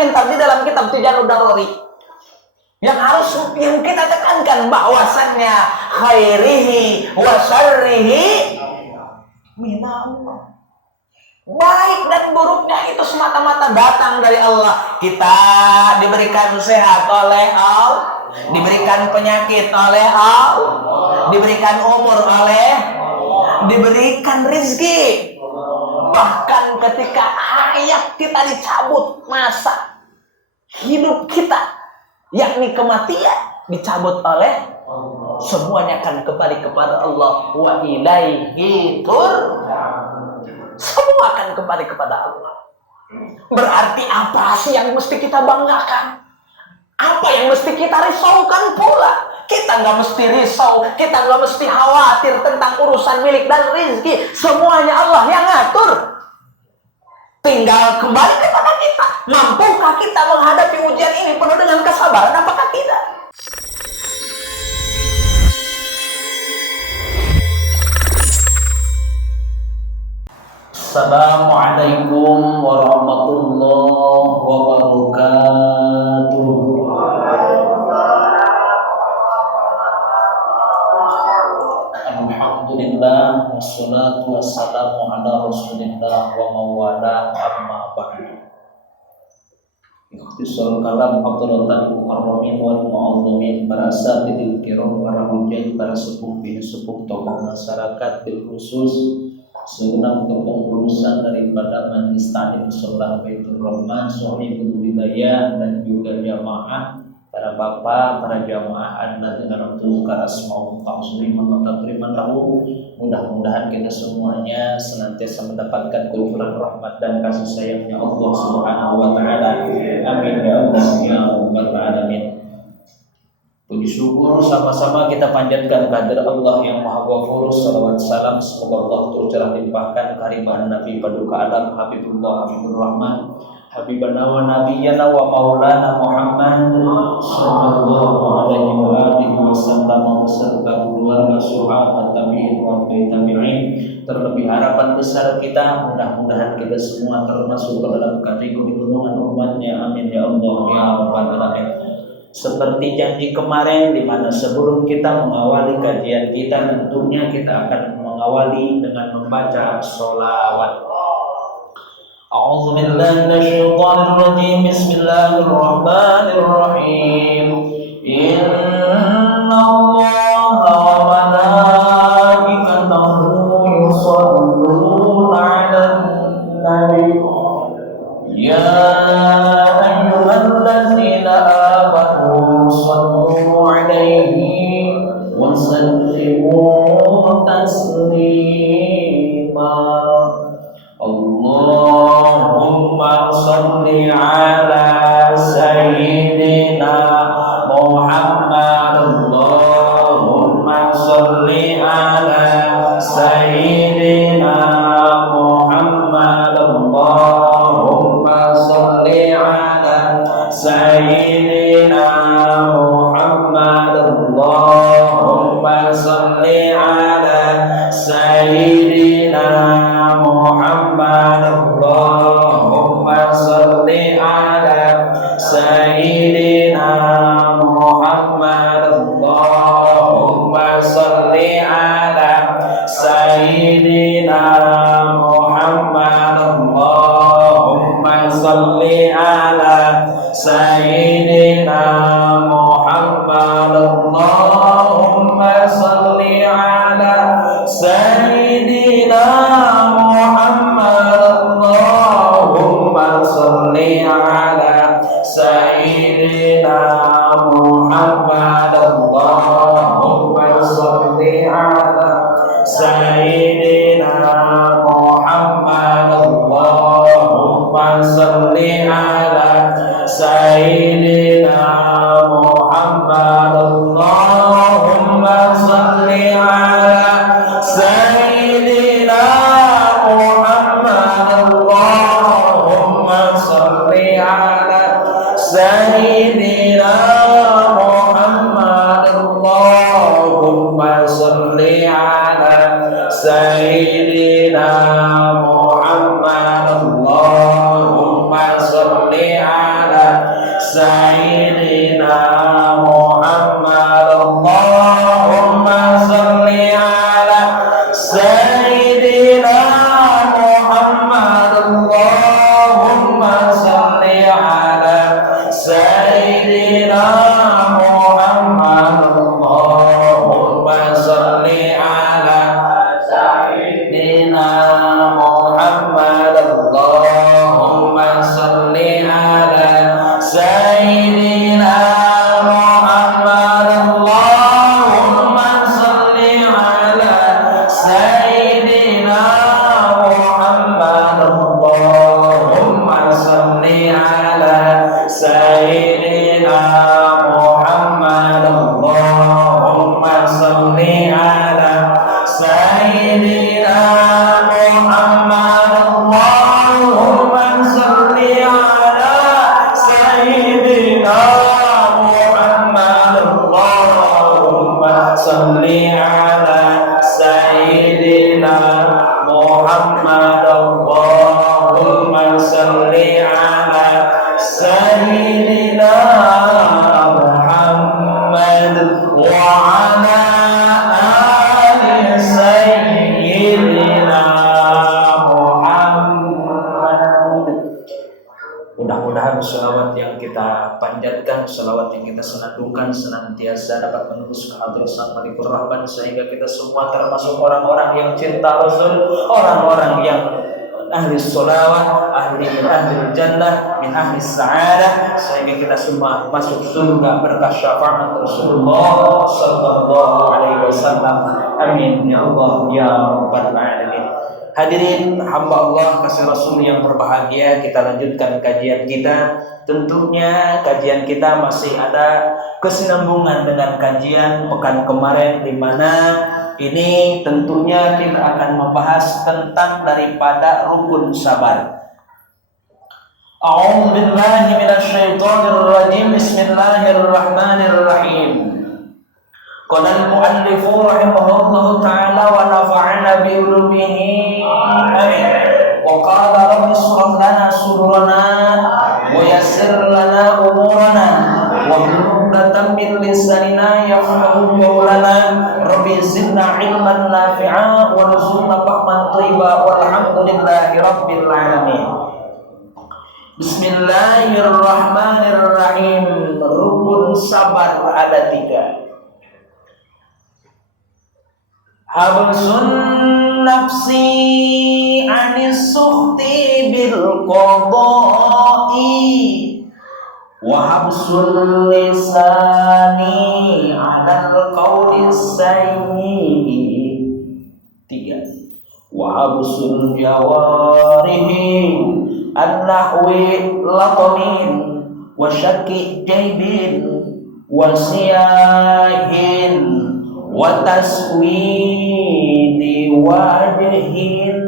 komentar di dalam kitab Tijanud Daruri. Yang kita tekankan bahwasannya khairihi wa syarrihi minallah. Baik dan buruknya itu semata-mata datang dari Allah. Kita diberikan sehat oleh Allah, diberikan penyakit oleh Allah, diberikan umur oleh, diberikan rizki. Bahkan ketika hayat kita dicabut, masa hidup kita, yakni kematian, dicabut oleh semuanya akan kembali kepada Allah. Wa ilaihi turja'un. Semua akan kembali kepada Allah. Berarti apa sih yang mesti kita banggakan? Apa yang mesti kita risaukan pula? Kita nggak mesti risau, kita nggak mesti khawatir tentang urusan milik dan rizki. Semuanya Allah yang ngatur. Tinggal kembali kepada kita. Mampukah kita menghadapi ujian ini penuh dengan kesabaran? Apakah tidak? Assalamualaikum warahmatullahi wabarakatuh. Alhamdulillah wassalatu wassalamu ala rasulillah wa mawala amma ba'du. Ikhtisar kalam hadratan mukarramin wal mu'azzamin, para asatidil kiram, para hujjah, para sepuh tokoh masyarakat bil khusus segenap kepengurusan daripada Majelis Ta'lim Shalah Baitur Rahman, Sohibul Wilayah, dan juga jamaah, para bapak, para jamaah alladzina tu'kar asma'uhum ta'ziman wa takriman lahu. Mudah-mudahan kita semuanya senantiasa mendapatkan keluhuran rahmat dan kasih sayangnya Allah Subhanahu wa taala. Amin ya Allah ya rabbal alamin. Puji syukur sama-sama kita panjatkan kehadirat Allah yang Maha Ghafur. Salawat salam semoga Allah tercurah limpahkan kehadiran Nabi Paduka Alam Habibullah Habibur Rahman, Habibana wa Nabiyyana wa Maulana Muhammad sallallahu alaihi wa alihi wasallam beserta keluarga sahabat tabi'in wa tabi'in. Terlebih harapan besar kita, mudah-mudahan kita semua termasuk ke dalam kategori golongan umatnya. Amin ya Allah ya rabbal alamin. Seperti janji kemarin, di mana sebelum kita mengawali kajian kita, tentunya kita akan mengawali dengan membaca sholawat. A'udzubillahi minasyaitonir rajim. Bismillahirrahmanirrahim. Innallaha wa malaikatahu yusholluna 'alan nabi. Ya ayyuhallazina amanu sallu 'alaihi wa sallimu taslima. Allahumma salli ala sayyidina Muhammad. Allahumma salli ala sayyidina Muhammad. Allahumma salli ala sayyidina Muhammad. Allahumma salli ala sayyidina Muhammad. Allahumma salli ala sayyidina Muhammad. Allahumma salli ala sayyidina Muhammad. Allahumma salli ala sayyidina Muhammad. Allahumma salli ala sayyidina Muhammad. Allahumma salli ala sayyidina Muhammad. Allahumma salli ala sayyidina Muhammad. Allahumma salli ala sayyidina Muhammad. Allahumma salli ala sayyidina Muhammad. Allahumma salli ala sayyidina Muhammad. Allahumma salli ala sayyidina Muhammad. Allahumma salli ala Sayyidina Muhammad. Allahumma salli ala Sayyidina Muhammad. Allahumma salli ala Sayyidina Muhammad. Allahumma salli ala Sayyidina Muhammad. Allahumma salli ala Sayyidina Muhammad. Allahumma salli ala Sayyidina Muhammad. Allahumma salli ala Sayyidina Muhammad. Allahumma salli ala Sayyidina Muhammad. Allahumma salli ala Sayyidina Muhammad. Allahumma salli ala Sayyidina Muhammad. Allahumma salli ala Sayyidina Muhammad wa ala ali Sayyidina Muhammad. Mudah-mudahan sholawat yang kita panjatkan, sholawat yang kita senandungkan senantiasa dapat menembus ke hadrat Sang Malikul Rahman, sehingga kita semua termasuk orang-orang yang cinta Rasul, orang-orang yang ahli sholawat, ahli jannah, min ahli sa'adah, sehingga kita semua masuk surga berkah syafaat Rasulullah sallallahu alaihi wasallam. Amin ya Allah ya rabbal alamin. Hadirin hamba Allah kasih Rasul yang berbahagia, kita lanjutkan kajian kita. Tentunya kajian kita masih ada kesinambungan dengan kajian pekan kemarin, di mana ini tentunya kita akan membahas tentang daripada rukun sabar. A'udzu billahi minasyaitonir rajim. Bismillahirrahmanirrahim. Qala al-mu'allifu rahimahullahu ta'ala wa nafa'ana bi ulumihi. Amin. Wa qala rabbi shrah lana sudurana wa yassir lana umurana wa hlul min lisanina yafqahu qawlana. Rabbi zidna ilman nafi'a warzuqna fahman thayyiba walhamdulillahi rabbil alamin. Bismillahirrahmanirrahim. Rukun sabar ada 3. Habsun nafsi anis sukhti bil qada'i wa habsul lisani 'alal qawli sayyi. 3. Wa habsul jawarihi an-nahwi latamin wa syakki jaybin wa siyahin wa taswidi wajhin.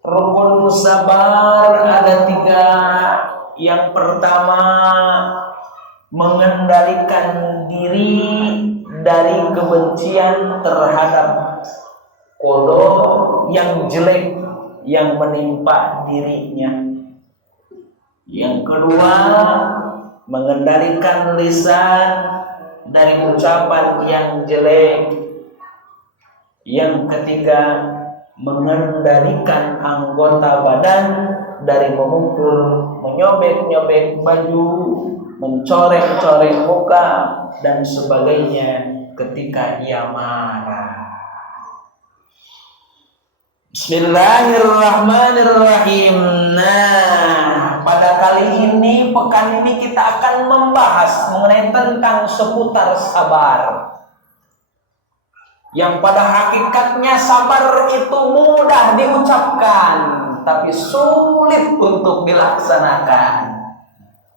Rukun sabar ada 3. Yang pertama, mengendalikan diri dari kebencian terhadap kodok yang jelek yang menimpa dirinya. Yang kedua, mengendalikan lisan dari ucapan yang jelek. Yang ketiga, mengendalikan anggota badan dari memukul, menyobek-nyobek baju, mencorek-corek muka dan sebagainya ketika ia marah. Bismillahirrahmanirrahim. Nah, pada kali ini, pekan ini kita akan membahas mengenai tentang seputar sabar. Yang pada hakikatnya sabar itu mudah diucapkan, tapi sulit untuk dilaksanakan.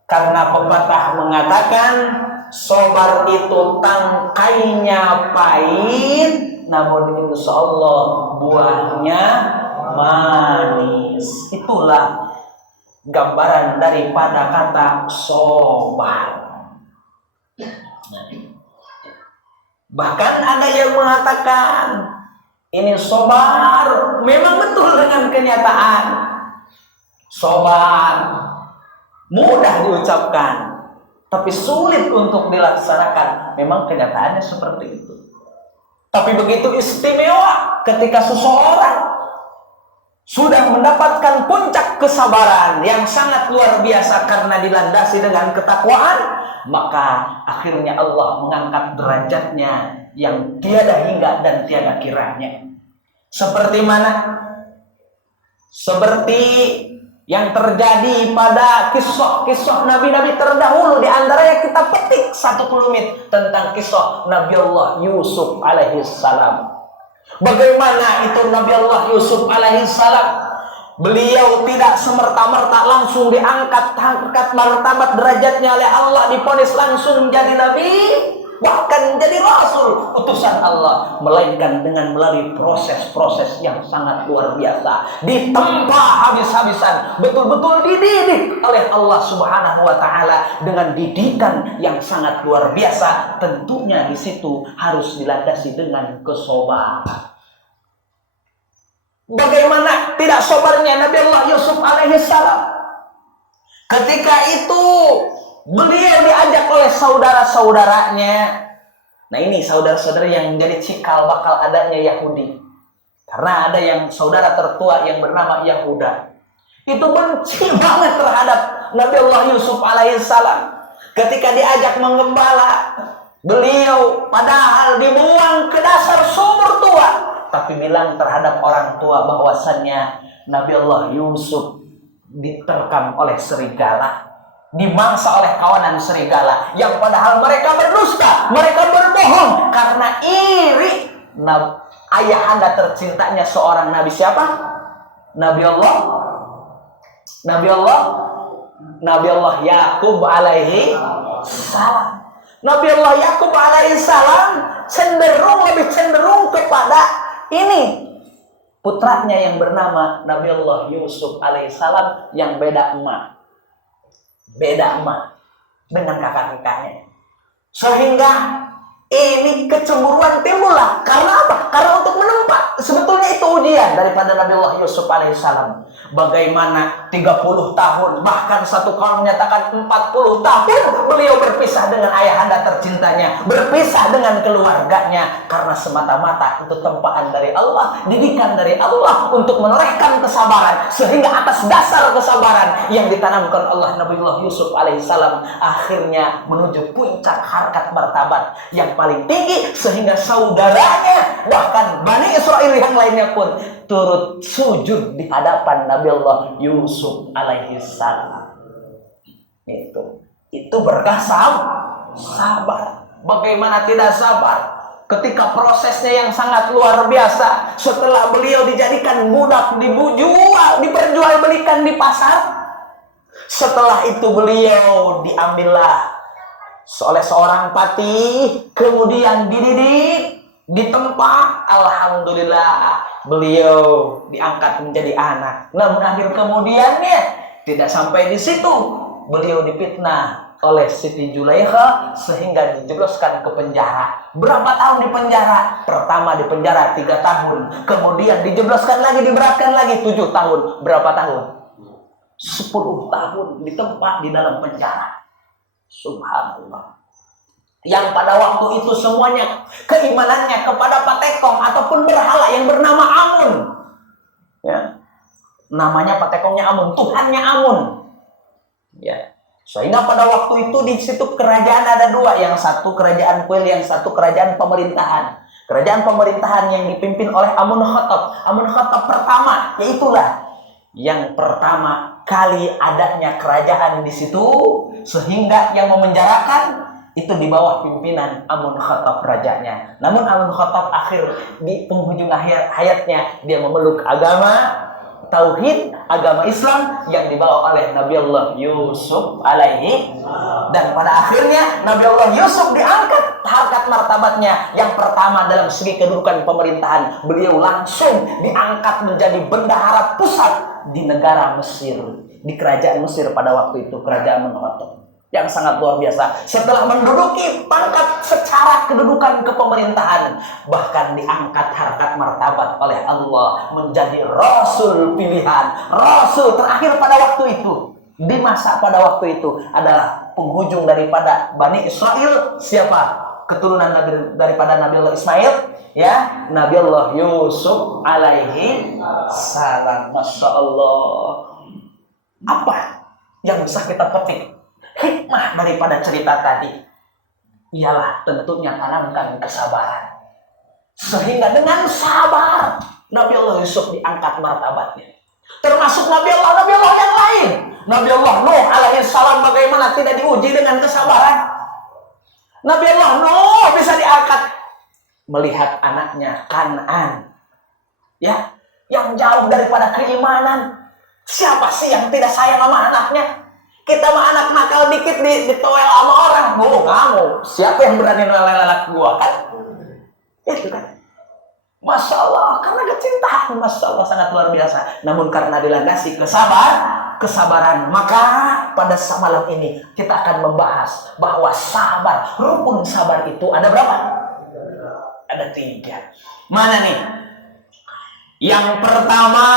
Karena pepatah mengatakan, sabar itu tangkainya pahit, namun insya Allah buahnya manis. Itulah gambaran daripada kata sabar. Bahkan ada yang mengatakan ini sabar memang betul dengan kenyataan. Sabar mudah diucapkan, tapi sulit untuk dilaksanakan. Memang kenyataannya seperti itu. Tapi begitu istimewa ketika seseorang sudah mendapatkan puncak kesabaran yang sangat luar biasa karena dilandasi dengan ketakwaan, maka akhirnya Allah mengangkat derajatnya yang tiada hingga dan tiada kiranya. Seperti mana? Seperti yang terjadi pada kisah-kisah nabi-nabi terdahulu. Di antaranya kita petik 10 menit tentang kisah Nabi Allah Yusuf alaihissalam. Bagaimana itu Nabi Allah Yusuf alaihissalam? Beliau tidak semerta-merta langsung diangkat martabat derajatnya oleh Allah, diponis langsung menjadi nabi, bahkan menjadi rasul utusan Allah, melainkan dengan melalui proses-proses yang sangat luar biasa, ditempa habis-habisan, betul-betul dididik oleh Allah Subhanahu wa taala dengan didikan yang sangat luar biasa. Tentunya di situ harus dilandasi dengan kesabaran. Bagaimana tidak sabarnya Nabi Allah Yusuf alaihissalam? Ketika itu beliau diajak oleh saudara-saudaranya. Nah, ini saudara-saudara yang menjadi cikal bakal adanya Yahudi. Karena ada yang saudara tertua yang bernama Yahuda. Itu benci banget terhadap Nabi Allah Yusuf alaihissalam. Ketika diajak menggembala, beliau padahal dibuang ke dasar sumur tua, tapi bilang terhadap orang tua bahwasannya Nabi Allah Yusuf diterkam oleh serigala, dimangsa oleh kawanan serigala, yang padahal mereka berdusta, mereka berbohong karena iri. Ayah anda tercintanya seorang nabi siapa? Nabi Allah Yakub alaihi salam. Nabi Allah Yakub alaihi salam lebih cenderung kepada ini putranya yang bernama Nabi Allah Yusuf alaihissalam yang beda emak dengan kakak-kakaknya, sehingga ini kecemburuan timbullah. Karena apa? Karena untuk menempa. Sebetulnya itu ujian daripada Nabi Allah Yusuf alaihissalam. Bagaimana 30 tahun, bahkan satu kaum menyatakan 40 tahun beliau berpisah dengan ayahanda tercintanya, berpisah dengan keluarganya, karena semata-mata itu tempaan dari Allah, didikan dari Allah untuk menorehkan kesabaran, sehingga atas dasar kesabaran yang ditanamkan Allah Nabi Allah Yusuf alaihissalam akhirnya menuju puncak harkat martabat yang paling tinggi, sehingga saudaranya bahkan Bani Israel yang lainnya pun turut sujud di hadapan Nabi Allah Yusuf alaihissalam. Itu berkah sabar. Bagaimana tidak sabar ketika prosesnya yang sangat luar biasa. Setelah beliau dijadikan budak, diperjualbelikan di pasar, setelah itu beliau diambillah oleh seorang patih, kemudian dididik, ditempa. Alhamdulillah beliau diangkat menjadi anak. Namun akhir kemudiannya tidak sampai di situ, beliau difitnah oleh Siti Zulaikha sehingga dijebloskan ke penjara. Berapa tahun di penjara? Pertama di penjara 3 tahun, kemudian dijebloskan lagi, diberatkan lagi 7 tahun. Berapa tahun? 10 tahun ditempa di dalam penjara. Subhanallah. Yang pada waktu itu semuanya keimanannya kepada patekong ataupun berhala yang bernama Amun. Ya. Namanya patekongnya Amun, Tuhannya Amun. Ya. Sehingga pada waktu itu di situ kerajaan ada 2, yang satu kerajaan kuil, yang satu kerajaan pemerintahan. Kerajaan pemerintahan yang dipimpin oleh Amun Khattab. Amun Khattab pertama, yaitulah yang pertama kali adanya kerajaan di situ, sehingga yang memenjarakan itu di bawah pimpinan Amun Khattab rajanya. Namun Amun Khattab akhir di penghujung hayatnya dia memeluk agama tauhid, agama Islam yang dibawa oleh Nabi Allah Yusuf alaihi, dan pada akhirnya Nabi Allah Yusuf diangkat harkat martabatnya. Yang pertama dalam segi kedudukan pemerintahan, beliau langsung diangkat menjadi bendahara pusat di negara Mesir, di kerajaan Mesir pada waktu itu, kerajaan Amun Khattab. yang sangat luar biasa. Setelah menduduki pangkat secara kedudukan kepemerintahan, bahkan diangkat harkat martabat oleh Allah menjadi Rasul pilihan, Rasul terakhir pada waktu itu. Di masa pada waktu itu adalah penghujung daripada Bani Israel. Siapa? Keturunan daripada Nabi Allah Ismail, ya, Nabi Allah Yusuf alaihi salam. Masya Allah. Apa yang bisa kita petik hikmah daripada cerita tadi? Ialah tentunya tanamkan kesabaran. Sehingga dengan sabar Nabi Allah Yusuf diangkat martabatnya. Termasuk Nabi Allah yang lain. Nabi Allah Nuh alaihi salam bagaimana tidak diuji dengan kesabaran? Nabi Allah Nuh bisa diangkat melihat anaknya Kan'an, ya, yang jauh daripada keimanan. Siapa sih yang tidak sayang sama anaknya? Kita mah anak nakal dikit ditoel sama orang. Kamu, siapa yang berani noel anak gua kan? Itu kan. Masya Allah, karena kecintaan, Masya Allah sangat luar biasa. Namun karena dilandasi kesabaran, maka pada malam ini kita akan membahas bahwa sabar, rukun sabar itu ada berapa? Ada 3. Mana nih? Yang pertama,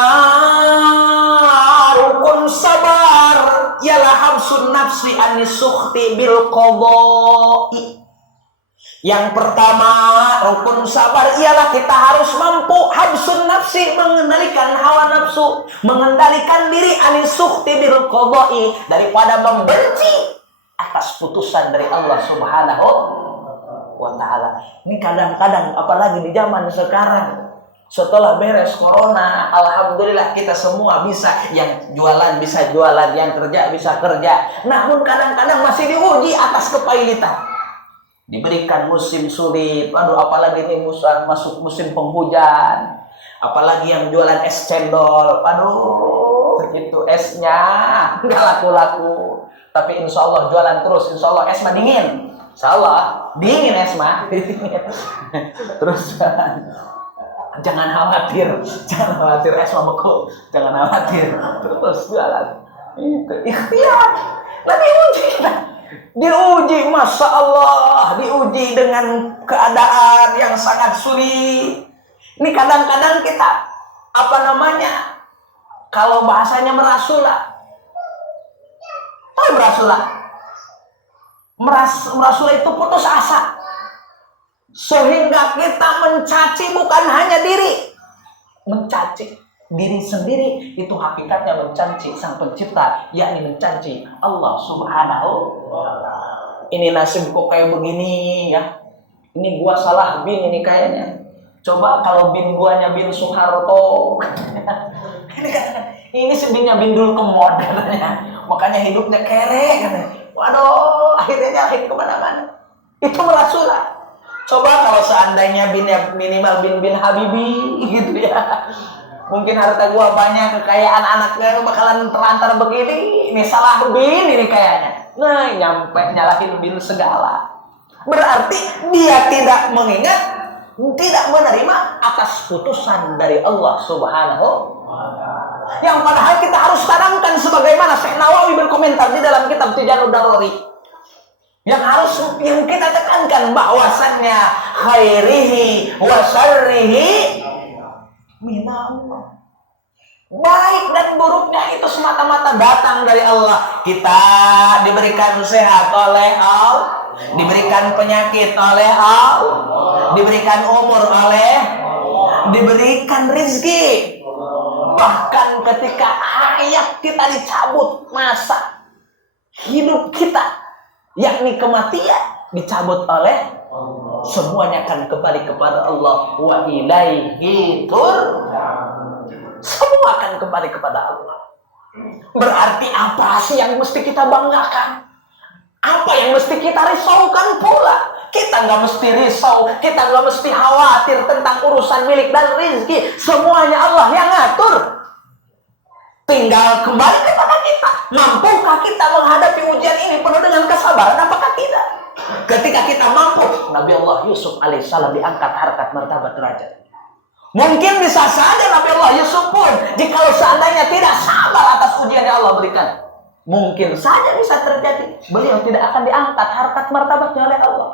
rukun sabar ialah habsun nafsi anis sukhti bil qadha'i. Yang pertama, rukun sabar ialah kita harus mampu habsun nafsi, mengendalikan hawa nafsu, mengendalikan diri anis sukhti bil qadha'i, daripada membenci atas putusan dari Allah Subhanahu wa taala. Ini kadang-kadang apalagi di zaman sekarang, setelah beres corona, alhamdulillah kita semua bisa, yang jualan bisa jualan, yang kerja bisa kerja. Namun kadang-kadang masih diuji atas kepailitan. Diberikan musim sulit, aduh apalagi ini masuk musim penghujan, apalagi yang jualan es cendol, aduh itu esnya nggak laku-laku. Tapi insya Allah jualan terus, insya Allah es mah dingin, insya Allah dingin es mah. Terus jangan khawatir es mah beku, jangan khawatir, terus jualan. Itu ikhtiar, nanti uji kita. Diuji, Masya Allah, diuji dengan keadaan yang sangat sulit. Ini kadang-kadang kita, kalau bahasanya merasulah. Tahu merasulah? Merasulah itu putus asa. Sehingga kita mencaci bukan hanya diri. Mencaci diri sendiri, itu hakikatnya mencaci Sang Pencipta, yakni mencaci Allah Subhanahu wa ta'ala. Ini nasib kok kayak begini ya. Ini gua salah bin ini kayaknya. Coba kalau bin guanya bin Soeharto. Ini sebenarnya bin dulu kemod katanya. Makanya hidupnya kere katanya. Waduh, akhirnya kemana-mana. Itu merasulah. Coba kalau seandainya binnya minimal bin Habibie gitu ya. Mungkin harta gua banyak, kekayaan anaknya bakalan terlantar begini. Ini salah bin ini kayaknya. Nah, nyampe nyalahin bin segala. Berarti dia tidak mengingat, tidak menerima atas putusan dari Allah Subhanahu wa ta'ala. Yang padahal kita harus tanamkan sebagaimana Syekh Nawawi berkomentar di dalam kitab Tijanud Daruri. Yang kita tekankan bahwasannya khairihi wa syarrihi minallah. Baik dan buruknya itu semata-mata datang dari Allah. Kita diberikan sehat oleh Allah, diberikan penyakit oleh Allah, diberikan umur oleh, diberikan rizki. Bahkan ketika hayat kita dicabut, masa hidup kita, yakni kematian, dicabut oleh, semuanya akan kembali kepada Allah. Wa ilaihi turja'un. Semua akan kembali kepada Allah. Berarti apa sih yang mesti kita banggakan? Apa yang mesti kita risaukan pula? Kita nggak mesti risau, kita nggak mesti khawatir tentang urusan milik dan rezeki. Semuanya Allah yang ngatur. Tinggal kembali kepada kita. Mampukah kita menghadapi ujian ini penuh dengan kesabaran? Apakah tidak? Ketika kita mampu, Nabi Allah Yusuf alaihissalam diangkat harkat martabat derajat. Mungkin bisa saja Nabi Allah Yusuf pun, jika seandainya tidak sabar atas ujian yang Allah berikan, Mungkin saja bisa terjadi beliau tidak akan diangkat harkat martabatnya oleh Allah,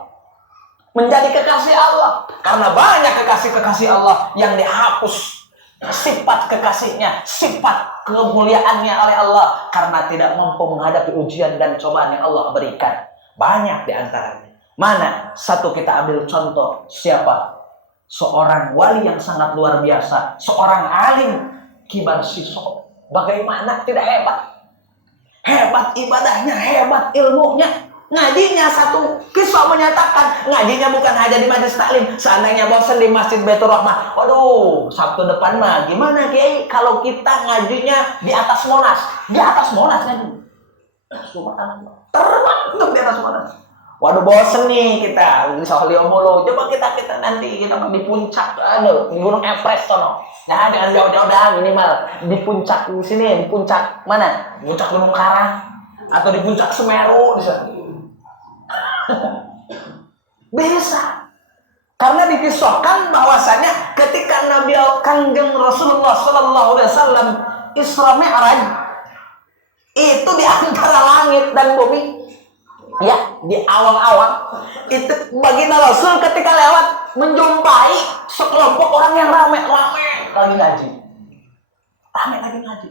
menjadi kekasih Allah. Karena banyak kekasih-kekasih Allah yang dihapus sifat kekasihnya, sifat kemuliaannya oleh Allah karena tidak mampu menghadapi ujian dan cobaan yang Allah berikan. Banyak di antaranya. Mana? Satu kita ambil contoh. Siapa? Seorang wali yang sangat luar biasa, seorang alim kibar sisok. Bagaimana tidak hebat? Hebat ibadahnya, hebat ilmunya. Ngajinya, satu kisah menyatakan ngajinya bukan hanya di majelis taklim. Seandainya bosan di Masjid Baitur Rahmah, waduh, Sabtu depan mah gimana Kiai kalau kita ngajinya di atas Monas? Di atas Monas kan? Subhanallah. Terbang untuk di atas Monas. Waduh, bosen nih kita di Sohlio mulu. Coba kita nanti kita di puncak, di Gunung Everest sono. Nah, jangan jauh-jauh dah, minimal di puncak di sini, di puncak mana? Puncak Gunung Karang atau di puncak Semeru di sana. Bisa. Karena dikisahkan bahwasanya ketika Nabi Kanjeng Rasulullah sallallahu alaihi wasallam Isra Mi'raj itu di antara langit dan bumi. Ya, di awang-awang itu baginda Rasul ketika lewat menjumpai sekelompok orang yang rame-rame lagi ngaji. Rame lagi ngaji.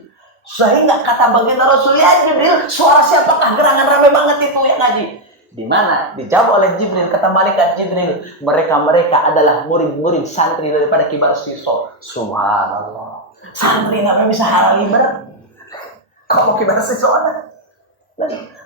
Sehingga kata baginda Rasul, ya Jibril, suara siapakah gerangan rame banget itu yang ngaji? Di mana? Dijawab oleh Jibril, kata malaikat Jibril, mereka adalah murid-murid santri daripada kibar siswa. Subhanallah. Santri nggak bisa harali berat. Kalau kibar siswa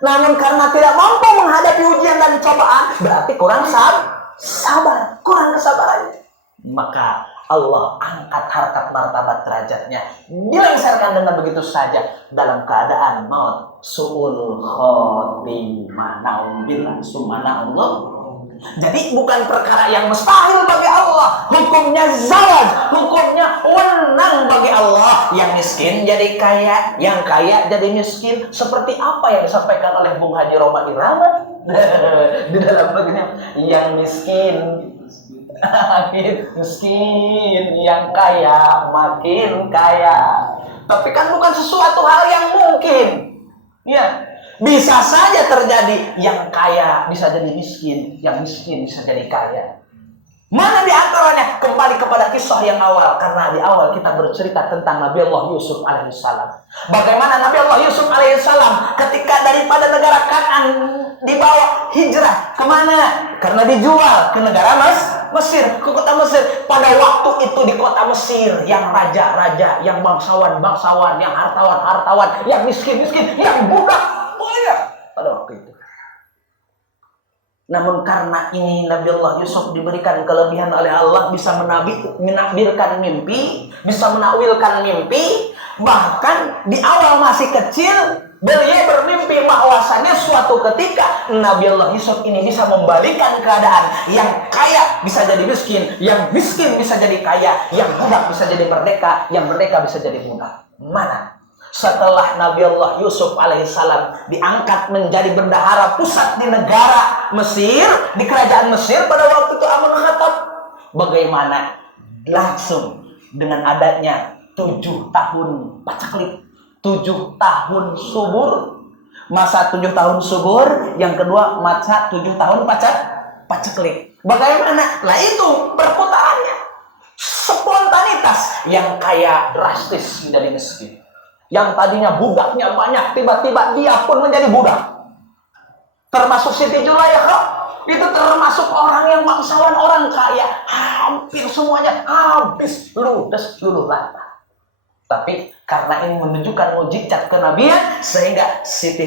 namun karena tidak mampu menghadapi ujian dan cobaan, berarti kurang sabar, kurang kesabarannya. Maka Allah angkat harkat martabat derajatnya, dilengsarkan dengan begitu saja dalam keadaan maut, su'ul khotimah, naudzubillah, subhanallah. Jadi bukan perkara yang mustahil bagi Allah. Hukumnya zawaj, hukumnya wenang bagi Allah. Yang miskin jadi kaya, yang kaya jadi miskin. Seperti apa yang disampaikan oleh Bung Haji Roma Irama di dalam bagian yang miskin miskin, yang kaya makin kaya. Tapi kan bukan sesuatu hal yang mungkin. Ya, bisa saja terjadi, yang kaya bisa jadi miskin, yang miskin bisa jadi kaya. Mana di antaranya? Kembali kepada kisah yang awal, karena di awal kita bercerita tentang Nabi Allah Yusuf alaihissalam. Bagaimana Nabi Allah Yusuf alaihissalam ketika daripada negara Kan'an dibawa hijrah kemana? Karena dijual ke negara Mesir, ke kota Mesir. Pada waktu itu di kota Mesir, yang raja-raja, yang bangsawan, yang hartawan, yang miskin, yang budak banyak pada waktu itu. Namun karena ini Nabi Allah Yusuf diberikan kelebihan oleh Allah, bisa menakbirkan mimpi, bisa menakwilkan mimpi. Bahkan di awal masih kecil, beliau bermimpi bahwasanya suatu ketika Nabi Allah Yusuf ini bisa membalikan keadaan. Yang kaya bisa jadi miskin, yang miskin bisa jadi kaya, yang budak bisa jadi merdeka, yang merdeka bisa jadi budak. Mana? Setelah Nabi Allah Yusuf alaihissalam diangkat menjadi bendahara pusat di negara Mesir, di kerajaan Mesir pada waktu itu Amun Khattab, bagaimana langsung dengan adanya 7 tahun pacaklik, 7 tahun subur, masa 7 tahun subur, yang kedua masa 7 tahun pacaklik. Bagaimana? Lah itu perputarannya, spontanitas. Yang kaya drastis menjadi miskin. Yang tadinya budaknya banyak, tiba-tiba dia pun menjadi budak. Termasuk Siti Julaikha, itu termasuk orang yang bangsawan, orang kaya. Hampir semuanya habis, ludes, luluh lantak. Tapi karena ini menunjukkan mukjizat kenabian, sehingga Siti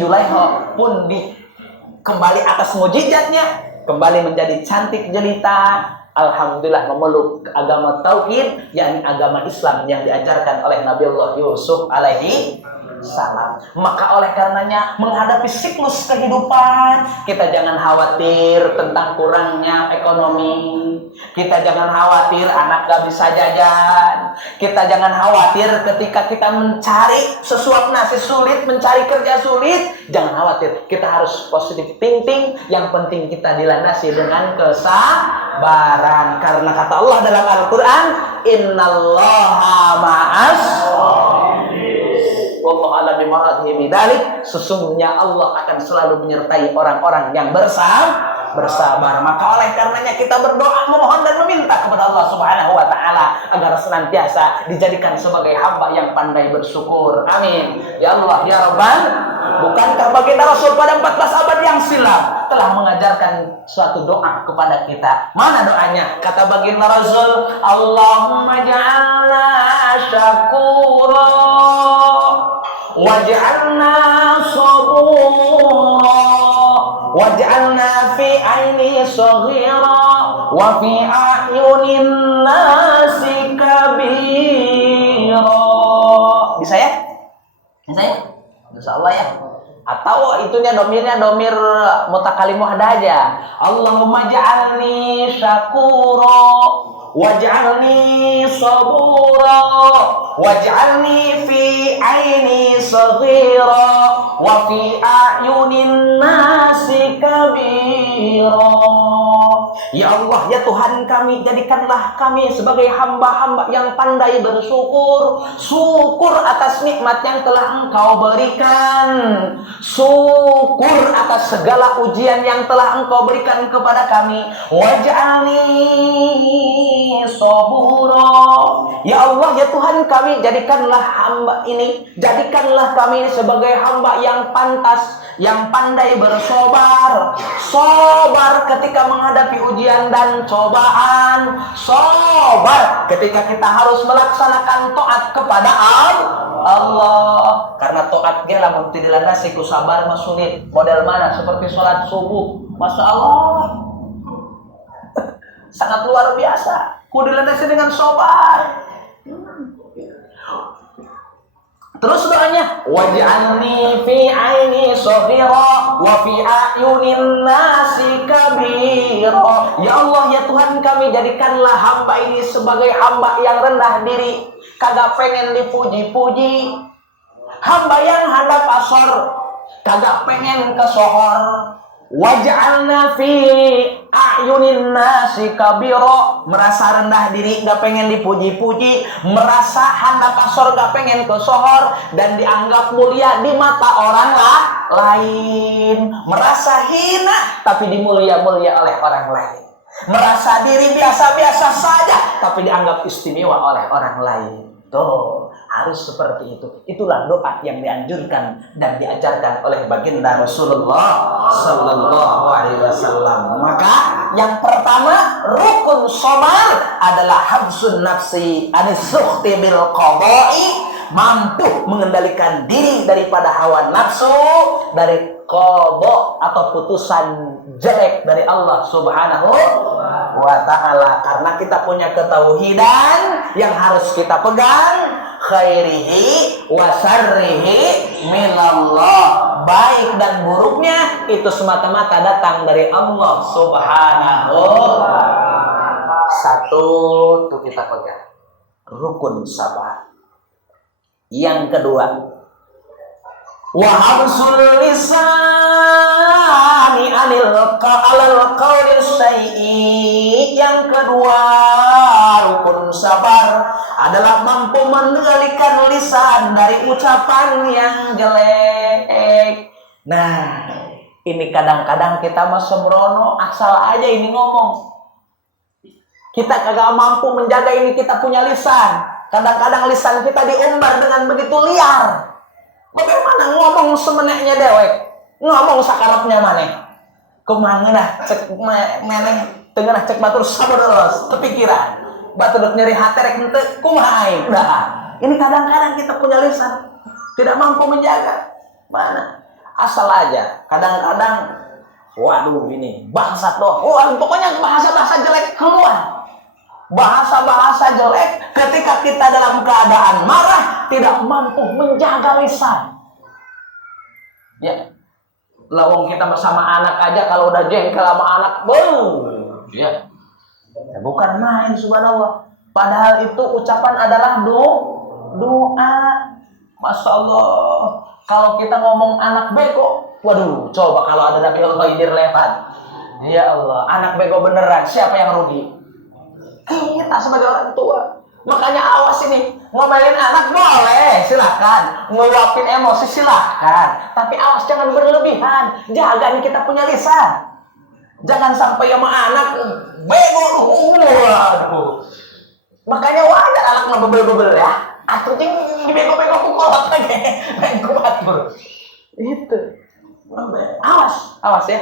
Julaikha pun kembali atas mukjizatnya, kembali menjadi cantik jelita. Alhamdulillah memeluk agama tauhid, yakni agama Islam yang diajarkan oleh Nabi Allah Yusuf alaihi salam. Maka oleh karenanya menghadapi siklus kehidupan, kita jangan khawatir tentang kurangnya ekonomi. Kita jangan khawatir anak gak bisa jajan. Kita jangan khawatir ketika kita mencari sesuap nasi sulit, mencari kerja sulit. Jangan khawatir, kita harus positive thinking. Yang penting kita dilandasi dengan kesabaran. Karena kata Allah dalam Al-Quran, Innallaha ma'as. bimaradihi bidzalik, sesungguhnya Allah akan selalu menyertai orang-orang yang bersabar. Maka oleh karenanya kita berdoa, memohon dan meminta kepada Allah Subhanahu wa taala agar senantiasa dijadikan sebagai hamba yang pandai bersyukur. Amin. Ya Allah, ya Rabbal, bukankah baginda Rasul pada 14 abad yang silam telah mengajarkan suatu doa kepada kita? Mana doanya? Kata baginda Rasul, Allahumma ja'alna syakura waj'alna sabura waj'alna fi aini saghira wa fi a'yunin nasi kabira. Bisa ya? Bisa ya? Insyaallah ya. Atau itunya domirnya domir mutakalim wahdah aja. Allahumma ja'alni syakura waj'alni sabura waj'alni fi aini saghira wa fi a'yunin nasi kabira. Ya Allah, ya Tuhan kami, jadikanlah kami sebagai hamba-hamba yang pandai bersyukur. Syukur atas nikmat yang telah Engkau berikan. Syukur atas segala ujian yang telah Engkau berikan kepada kami. Waj'alni sabura. Ya Allah, ya Tuhan kami, jadikanlah hamba ini, jadikanlah kami sebagai hamba yang pantas, yang pandai bersabar. Sabar ketika menghadapi ujian dan cobaan. Sabar ketika kita harus melaksanakan taat kepada Allah. Karena taatnya lamun teu dilandasi ku sabar mah sulit. Model mana? Seperti sholat subuh. Masya Allah, sangat luar biasa. Ku dilandasi dengan sabar. Terus doanya, waj'alni fi aini saghira wa fi a'yunin nasi kabira. Ya Allah, ya Tuhan kami, jadikanlah hamba ini sebagai hamba yang rendah diri, kagak pengen dipuji-puji. Hamba yang hadap asor, kagak pengen ke sohor. Waj'alna fi a'yunin nasi kabira, merasa rendah diri, gak pengen dipuji-puji, merasa handap asor, gak pengen ke sohor, dan dianggap mulia di mata orang lain, merasa hina tapi dimulia-mulia oleh orang lain, merasa diri biasa-biasa saja tapi dianggap istimewa oleh orang lain. Tuh, harus seperti itu. Itulah doa yang dianjurkan dan diajarkan oleh baginda Rasulullah sallallahu alaihi wasallam. Maka yang pertama, rukun sabar adalah habsun nafsi anis sukhti bil qada'i, mampu mengendalikan diri daripada hawa nafsu, dari qada atau putusan jelek dari Allah Subhanahu wa ta'ala. Karena kita punya ketauhidan yang harus kita pegang, khairihi wa syarrihi minallah, baik dan buruknya itu semata-mata datang dari Allah Subhanahu. Satu tuh kita pegang, rukun sabar. Yang kedua, wa habsul lisani alal qawli syai'i. Yang kedua, rukun sabar adalah mampu mengendalikan lisan dari ucapan yang jelek. Nah, ini kadang-kadang kita mah sembrono, asal aja ini ngomong. Kita kagak mampu menjaga ini kita punya lisan. Kadang-kadang lisan kita diumbar dengan begitu liar. Bagaimana ngomong semeneknya dewek, ngomong sakarapnya maneh. Kumaha dah cek meneh tengah cek batur sabar terus kepikiran. Batur nyeri hati rek henteu kumaha aing. Nah, ini kadang-kadang kita punya lisan tidak mampu menjaga. Mana? Asal aja. Kadang-kadang waduh ini bangsat doh. Pokoknya bahasa-bahasa jelek keluar. Bahasa-bahasa jelek ketika kita dalam keadaan marah tidak mampu menjaga lisan. Ya, lawang kita bersama anak aja kalau udah jengkel sama anak, ya, bukan main, subhanallah. Padahal itu ucapan adalah doa. Masya Allah. Kalau kita ngomong anak bego, waduh, coba kalau ada Nabi Allah Khidir lewat, ya Allah, anak bego beneran, siapa yang rugi? Kita sebagai orang tua. Makanya awas ini, ngomelin anak boleh, silakan. silahkan, ngeluapin emosi silahkan, tapi awas jangan berlebihan. Jaga nih kita punya lisan. Jangan sampai sama anak bego lu. Waduh. Makanya wajar anak mah bebel-bebel ya. Atuh ting bego-bego kuat lagi. Main kuat bro. Itu. Awas ya.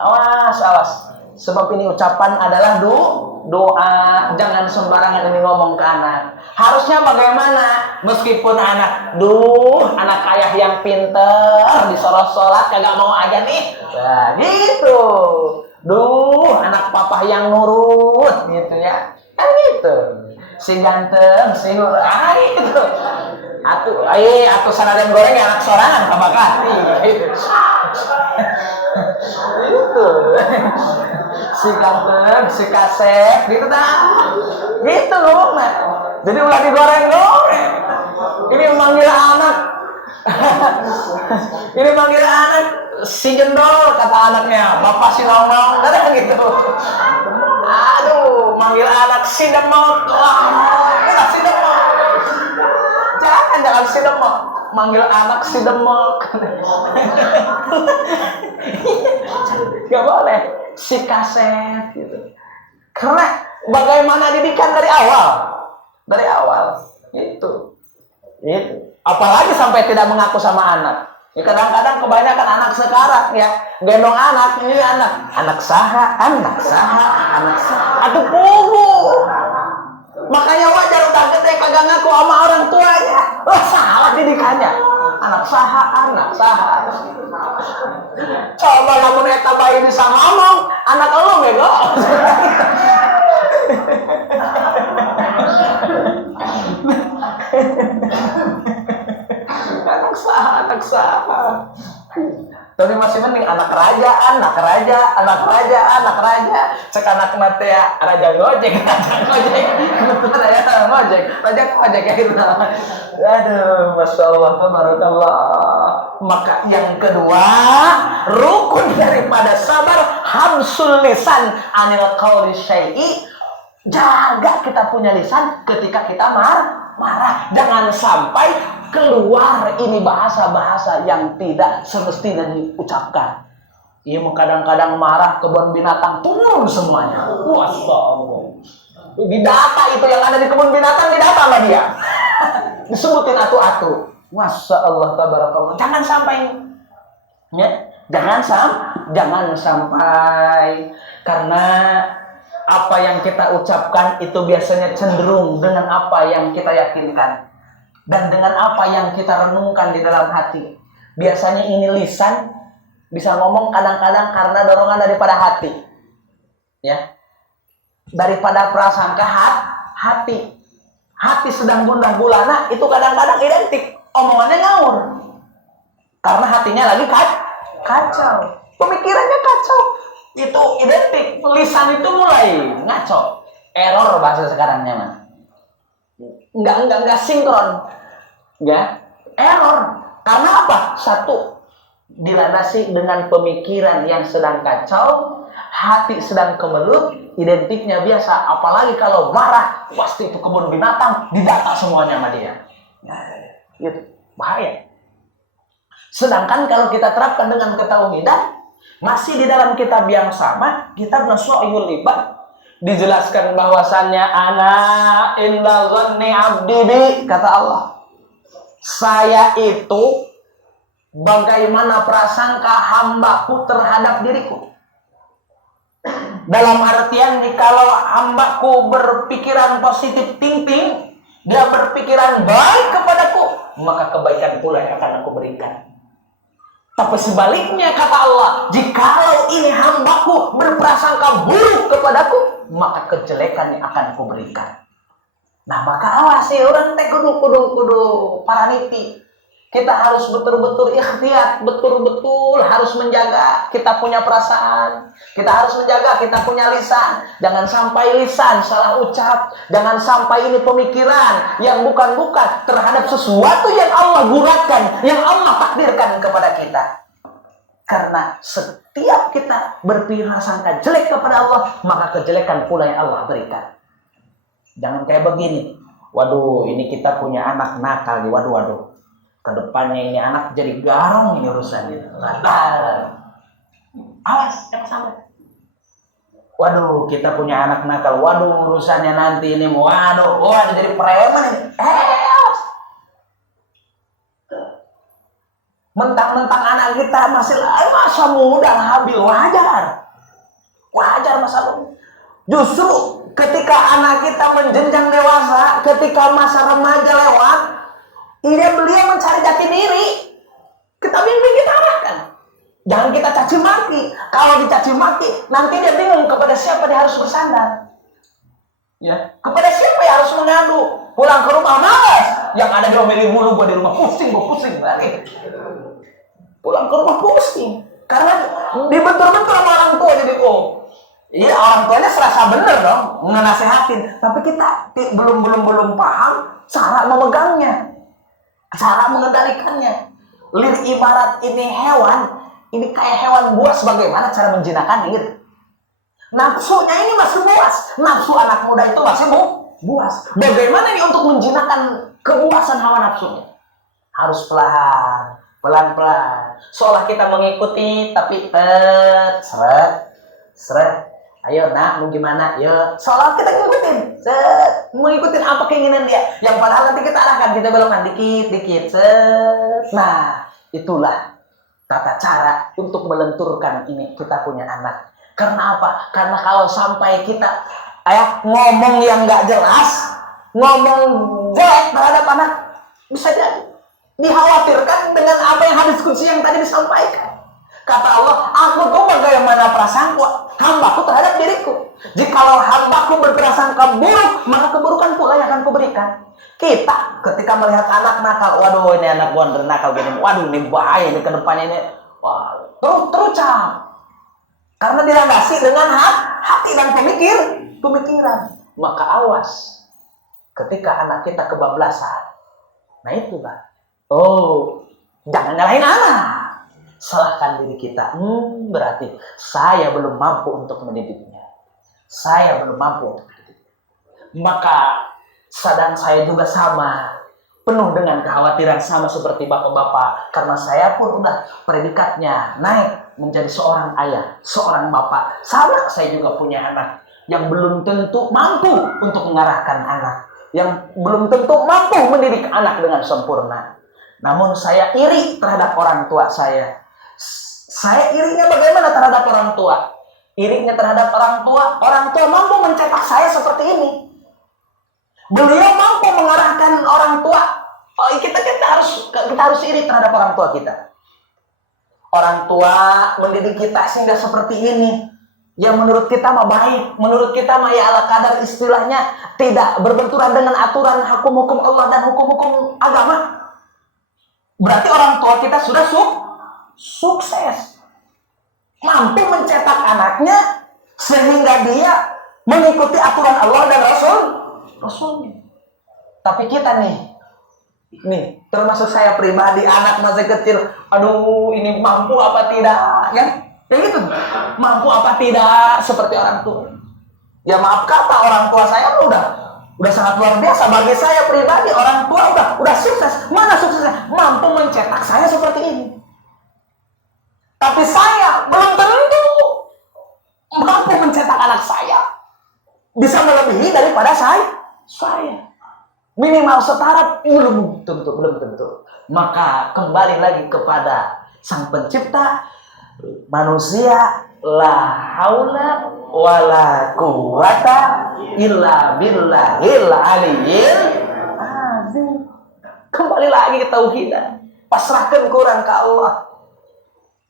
Awas. Sebab ini ucapan adalah doa. Jangan sembarangan ini ngomong ke anak. Harusnya bagaimana? Meskipun anak ayah yang pinter disuruh sholat kagak mau aja nih. Nah, gitu. Anak papa yang nurut gitu ya. Kan gitu. Si ganteng, si gitu. Atuh sanadan goreng anak sorangan kabakan. Gitu. Gitu. Si ganteng, si kasep gitu dah. Gitu loh, nah. Jadi ulah digoreng-goreng. Ini manggil anak. Ini manggil anak si gendol kata anaknya, bapak si nong-nong, kan gitu. Aduh, manggil anak si demot. Wah, si demot. Jangan si demot. Manggil anak si demot. Gak boleh. Si kaset gitu. Karena bagaimana didikan dari awal. Itu. Apalagi sampai tidak mengaku sama anak. Ya, kadang-kadang kebanyakan anak sekarang ya gendong anak, ini anak saha. Aduh pugu. Makanya wajar udah gede kagak ngaku sama orang tuanya. Salah didikannya. Anak saha. Coba namun eta bayi bisa ngomong, anak lu bego. anak sah. Tapi masih mending anak raja. Cek anak mati ya raja ngojek. Kebetulan ya ngojek. Raja ya gitu. Aduh, masya Allah, tabarakallah. Maka yang kedua, rukun daripada sabar hamsul lisan anil qauli syai'i. Jaga kita punya lisan ketika kita marah. Jangan sampai keluar ini bahasa-bahasa yang tidak semestinya diucapkan. Iya, kadang-kadang marah kebun binatang turun semuanya. Masya Allah. Didata itu yang ada di kebun binatang, didata sama dia. Disebutin atu-atu. Masya Allah, tabarakallah. Jangan sampai. Ya, jangan sampai. Karena apa yang kita ucapkan itu biasanya cenderung dengan apa yang kita yakinkan. Dan dengan apa yang kita renungkan di dalam hati. Biasanya ini lisan bisa ngomong kadang-kadang karena dorongan daripada hati. Ya. Daripada prasangka hati. Hati sedang gundah gulana itu kadang-kadang identik. Omongannya ngawur. Karena hatinya lagi kacau. Pemikirannya kacau. Itu identik. Lisan itu mulai ngaco. Error bahasa sekarangnya mah. Enggak sinkron. Ya, error. Karena apa? Satu, dilandasi dengan pemikiran yang sedang kacau, hati sedang kemelut, identiknya biasa. Apalagi kalau marah, pasti itu kebun binatang, didata semuanya sama dia. Ya, gitu. Bahaya. Sedangkan kalau kita terapkan dengan ketauhidan, masih di dalam kitab yang sama, kitab Nasuhul Ibad, dijelaskan bahwasannya ana inda dhanni abdi bi, kata Allah. Saya itu bagaimana prasangka hambaku terhadap diriku. Dalam artian kalau hambaku berpikiran positif thinking, dia berpikiran baik kepadaku, maka kebaikan pula yang akan aku berikan. Tapi sebaliknya kata Allah, jikalau ini hambaku berprasangka buruk kepadaku, maka kejelekan yang akan aku berikan. Nah, maka awasi orang teh kudu paraniti. Kita harus betul-betul ikhtiyat, betul-betul harus menjaga kita punya perasaan. Kita harus menjaga kita punya lisan. Jangan sampai lisan salah ucap. Jangan sampai ini pemikiran yang bukan-bukan terhadap sesuatu yang Allah guratkan, yang Allah takdirkan kepada kita. Karena setiap kita berprasangka jelek kepada Allah, maka kejelekan pula yang Allah berikan. Jangan kayak begini. Waduh, ini kita punya anak nakal. Waduh. Kedepannya ini anak jadi garong ini urusannya. Awas, jangan sampai. Waduh, kita punya anak nakal. Waduh, urusannya nanti ini. Waduh, jadi preman ini. Awas. Mentang-mentang anak kita masih masa muda, labil, wajar. Wajar masa muda. Justru ketika anak kita menjenjang dewasa, ketika masa remaja lewat, beliau mencari jati diri. Kita bimbing, kita arahkan. Jangan kita caci maki. Kalau dicaci maki, nanti dia bingung kepada siapa dia harus bersandar. Ya, kepada siapa yang harus mengadu? Pulang ke rumah malas. Yang ada diomelin mulu, gua di rumah pusing lagi. Pulang ke rumah pusing. Karena dibentur-bentur sama orang tua jadi iya, orang tuanya serasa bener dong ngenasehatin, tapi kita belum paham cara memegangnya, cara mengendalikannya. Ibarat ini hewan, ini kayak hewan buas, bagaimana cara menjinakkan gitu. Nafsunya ini masih buas, nafsu anak muda itu masih buas. Bagaimana ini untuk menjinakkan kebuasan hawa nafsunya? Harus pelan-pelan. Seolah kita mengikuti, tapi seret. Ayo nak, mau gimana? Yo, seolah kita ngikutin, mengikutin apa keinginan dia. Yang padahal nanti kita arahkan, kita belokkan dikit, Nah, itulah tata cara untuk melenturkan ini kita punya anak. Karena apa? Karena kalau sampai kita ngomong yang nggak jelas, ngomong jelek terhadap anak, bisa jadi dikhawatirkan dengan apa yang hadis qudsi yang tadi disampaikan. Kata Allah, aku tuh bagaimana prasangka hambaku terhadap diriku. Jikalau hambaku berprasangka buruk, maka keburukan pula yang akan kuberikan. Kita ketika melihat anak nakal, waduh ini anak gua nakal gini, waduh ini bahaya ini kedepannya ini, terucap. Karena dilandasi dengan hati dan pemikiran. Maka awas ketika anak kita kebablasan. Nah itulah. Jangan nyalahin anak. Salahkan diri kita. Berarti saya belum mampu untuk mendidiknya. Maka sadang saya juga sama, penuh dengan kekhawatiran sama seperti bapak-bapak. Karena saya pun udah predikatnya naik menjadi seorang ayah, seorang bapak. Sama saya juga punya anak yang belum tentu mampu untuk mengarahkan anak, yang belum tentu mampu mendidik anak dengan sempurna. Namun saya iri terhadap orang tua saya. Saya irinya bagaimana terhadap orang tua? Irinya terhadap orang tua mampu mencetak saya seperti ini. Beliau mampu mengarahkan orang tua. Kita harus iri terhadap orang tua kita. Orang tua mendidik kita sehingga seperti ini. Yang menurut kita mah baik, menurut kita mah ya ala kadar, istilahnya tidak berbenturan dengan aturan hukum-hukum Allah dan hukum-hukum agama. Berarti orang tua kita sudah sukses, mampu mencetak anaknya sehingga dia mengikuti aturan Allah dan Rasulnya. Tapi kita nih termasuk saya pribadi, anak masih kecil, aduh ini mampu apa tidak, ya gitu, mampu apa tidak seperti orang tua. Ya maaf kata, orang tua saya udah sangat luar biasa. Bagi saya pribadi, orang tua udah sukses. Mana suksesnya? Mampu mencetak saya seperti ini. Tapi saya belum tentu mampu mencetak anak saya bisa melebihi daripada saya. Minimal setara belum tentu. Maka kembali lagi kepada Sang Pencipta manusia, la haula wala quwata illa billahil aliyyil azim. Kembali lagi ke tauhidan, pasrahkan kurang ke Allah.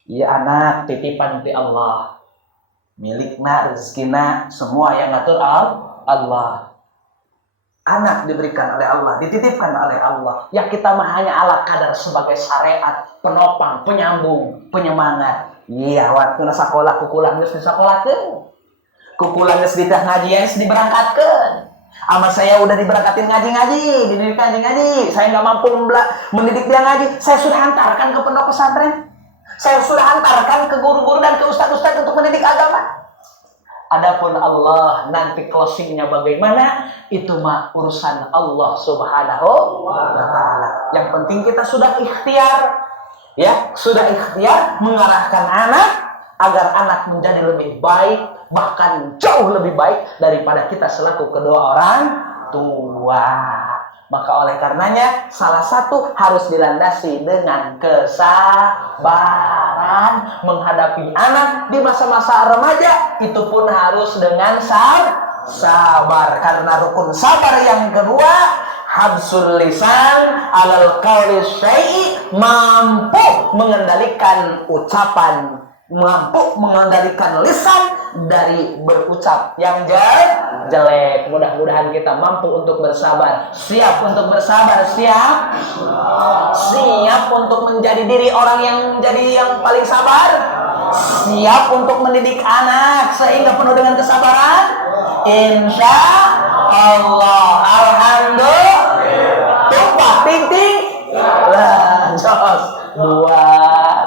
Ya anak, titipan ti Allah, milikna, rezekina, semua yang ngatur Allah. Anak diberikan oleh Allah, dititipkan oleh Allah. Ya kita mah hanya ala kadar sebagai syariat, penopang, penyambung, penyemangat. Iya, waktu sekolah kukulan geus disakolahkeun. Kukulan geus ditah ngaji geus diberangkatkeun. Ama saya udah diberangkatin ngaji, dididik ngaji. Saya nggak mampu mendidik dia ngaji. Saya sudah hantarkan ke pondok pesantren. Saya sudah hantarkan ke guru-guru dan ke ustadz-ustadz untuk mendidik agama. Adapun Allah nanti closingnya bagaimana, itu mah urusan Allah Subhanahu wa ta'ala. Yang penting kita sudah ikhtiar, ya, sudah ikhtiar mengarahkan anak agar anak menjadi lebih baik, bahkan jauh lebih baik daripada kita selaku kedua orang tua. Maka oleh karenanya salah satu harus dilandasi dengan kesabaran menghadapi anak di masa-masa remaja, itu pun harus dengan sabar. Karena rukun sabar yang kedua, habsul lisan alal qawli syai', mampu mengendalikan ucapan, mampu mengendalikan lisan dari berucap yang jelek. Mudah-mudahan kita mampu untuk bersabar. Siap untuk bersabar? Siap? Siap untuk menjadi diri orang yang paling sabar? Siap untuk mendidik anak sehingga penuh dengan kesabaran? Insya Allah. Alhamdulillah. Tumpah ting-ting. Lah, jos. Dua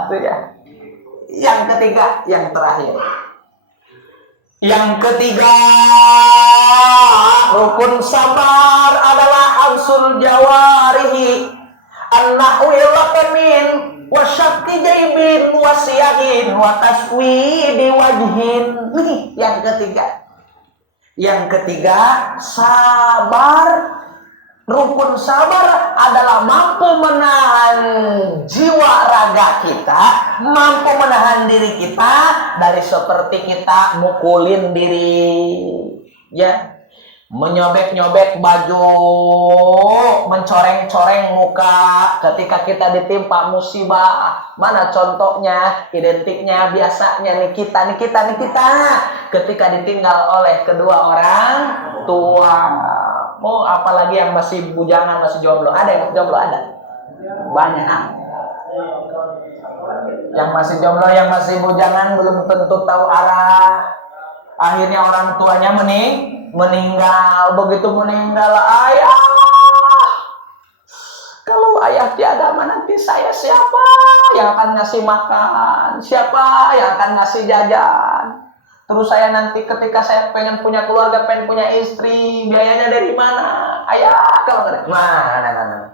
tuh ya. Yang ketiga, yang terakhir. Yang ketiga, rukun sabar adalah habsul jawarihi an-nahwi laqamin wa syakki jaibin wa siyahin wa taswidi wajhin. Nih, yang ketiga. Yang ketiga, sabar. Rukun sabar adalah mampu menahan jiwa raga kita, mampu menahan diri kita dari seperti kita mukulin diri, ya, menyobek-nyobek baju, mencoreng-coreng muka ketika kita ditimpa musibah. Mana contohnya, identiknya, biasanya nih kita ketika ditinggal oleh kedua orang tua. Oh, apalagi yang masih bujangan, masih jomblo. Ada yang jomblo? Ada? Banyak. Yang masih jomblo, yang masih bujangan belum tentu tahu arah. Akhirnya orang tuanya meninggal. Begitu meninggal, ayah. Kalau ayah tiada, nanti saya siapa yang akan ngasih makan? Siapa yang akan ngasih jajan? Terus saya nanti ketika saya pengen punya keluarga, pengen punya istri, biayanya dari mana? Ayah, kalau nggak mana.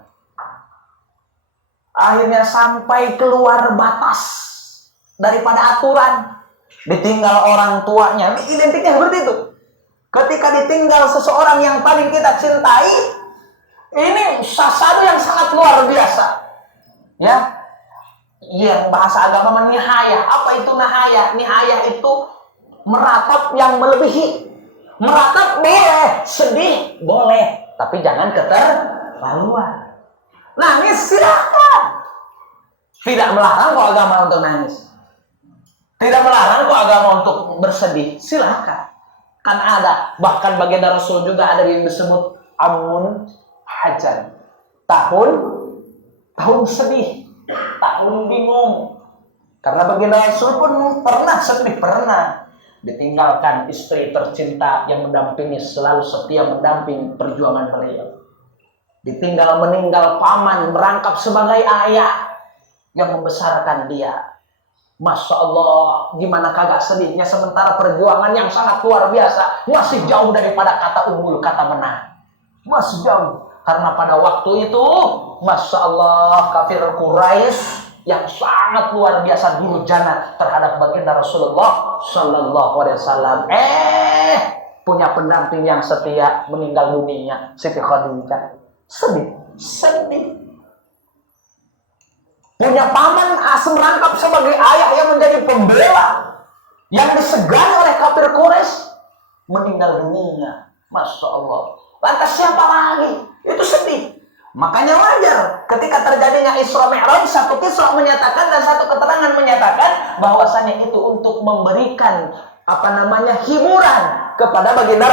Akhirnya sampai keluar batas daripada aturan, ditinggal orang tuanya. Identiknya seperti itu. Ketika ditinggal seseorang yang paling kita cintai, ini sesuatu yang sangat luar biasa. Ya, yang bahasa agama nihaya. Apa itu nihaya? Nihaya itu meratap yang melebihi. Meratap boleh, sedih boleh, tapi jangan keterlaluan. Nangis silakan. Tidak melarang kok agama untuk nangis. Tidak melarang kok agama untuk bersedih. Silakan. Kan ada, bahkan baginda Rasul juga ada yang disebut amun hajan. Tahun sedih, tahun bingung. Karena baginda Rasul pun pernah sedih, pernah ditinggalkan istri tercinta yang mendampingi, selalu setia mendampingi perjuangan beliau. Ditinggal meninggal paman merangkap sebagai ayah yang membesarkan dia. Masya Allah, gimana kagak sedihnya, sementara perjuangan yang sangat luar biasa masih jauh daripada kata unggul, kata menang. Masih jauh. Karena pada waktu itu, Masya Allah, kafir Quraisy yang sangat luar biasa durjana terhadap baginda Rasulullah Sallallahu Alaihi Wasallam. Punya pendamping yang setia meninggal dunia, Siti Khadijah. Sedih. Punya paman merangkap sebagai ayah yang menjadi pembela, yang disegani oleh kafir Quraisy, meninggal dunia. Masya Allah. Lantas siapa lagi? Itu sedih. Makanya wajar ketika terjadinya Isra Mi'raj, satu kisah menyatakan dan satu keterangan menyatakan bahwasannya itu untuk memberikan hiburan kepada baginda